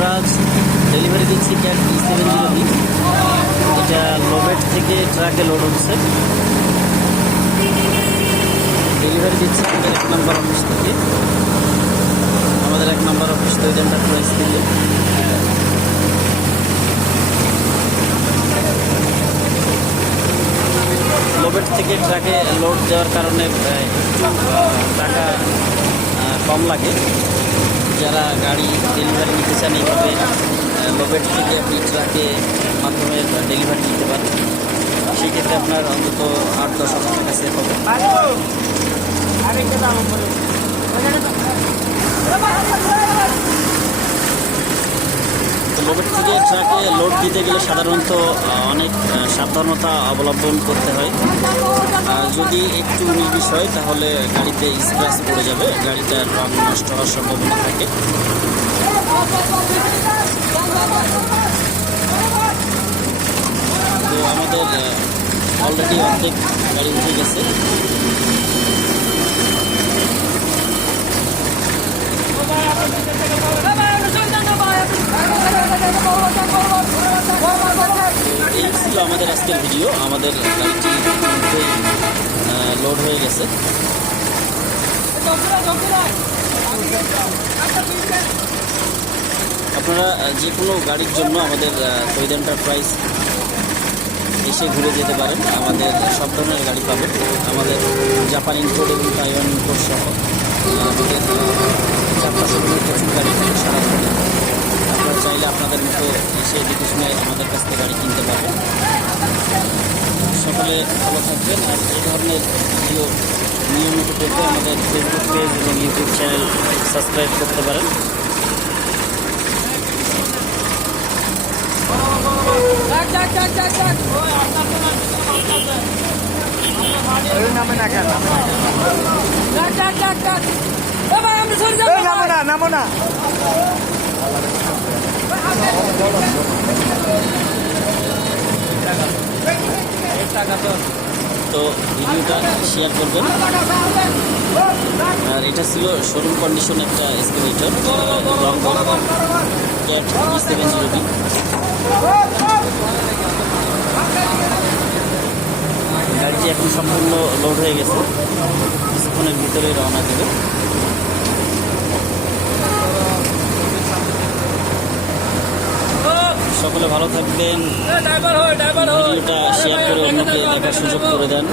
আমরা ডেলিভারি দিচ্ছি cat seven zero এটা লোবেট থেকে ট্রাকে লোড হচ্ছে। ডেলিভারি দিচ্ছি আমাদের এক নম্বর অফিস থেকে। আমাদের এক নম্বর অফিস তৈরি এন্টারপ্রাইজ থেকে লোবেট থেকে ট্রাকে লোড দেওয়ার কারণে একটু টাকা কম লাগে। যারা গাড়ি ডেলিভারি নিতে চান, এইভাবে লোবেট থেকে আপনি ট্রাকে মাধ্যমে ডেলিভারি নিতে পারেন। সেক্ষেত্রে আপনার অন্তত আট দশ হাজার টাকা সেভ হবে। তো থেকে ট্রাকে লোড দিতে গেলে সাধারণত অনেক সাবধানতা অবলম্বন করতে হয়। যদি একটু বিশ হয়, তাহলে গাড়িতে স্ক্র্যাচ পড়ে যাবে। গাড়িটার রং নষ্ট হওয়ার সম্ভাবনা থাকে। তো আমাদের অলরেডি অর্ধেক গাড়ি উঠে গেছে এই ছিল আমাদের আজকের ভিডিও আমাদের লোড হয়ে গেছে। আপনারা যে কোনো গাড়ির জন্য আমাদের তৈরি এন্টারপ্রাইজ এসে ঘুরে যেতে পারেন। আমাদের সব ধরনের গাড়ি পাবেন। আমাদের জাপান ইনপোর্ট এবং তাইওয়ান ইনপোর্ট সহ আমাদের চারটা প্রচুর গাড়ি থাকে সারাদিন আপনারা চাইলে আপনাদের মতো এসে দেখে শুনে আমাদের কাছ থেকে গাড়ি কিনতে পারবেন। সকলে ভালো থাকবেন আর এই ধরনের ভিডিও নিয়মিত পেতে আমাদের ফেসবুক পেজ এবং ইউটিউব চ্যানেল সাবস্ক্রাইব করতে পারেন। নামে না নামো না নামো না তো ভিডিওটা শেয়ার করবেন। আর এটা ছিল শোরুম কন্ডিশন একটা excavator long Cat seven zero গাড়িটি এখন সম্পূর্ণ লোড হয়ে গেছে। কিছুক্ষণের ভিতরে রওনা দেবে। সকলে ভালো থাকবেন। ভিডিওটা শেয়ার করে অন্যকে দেখার সুযোগ করে দেন।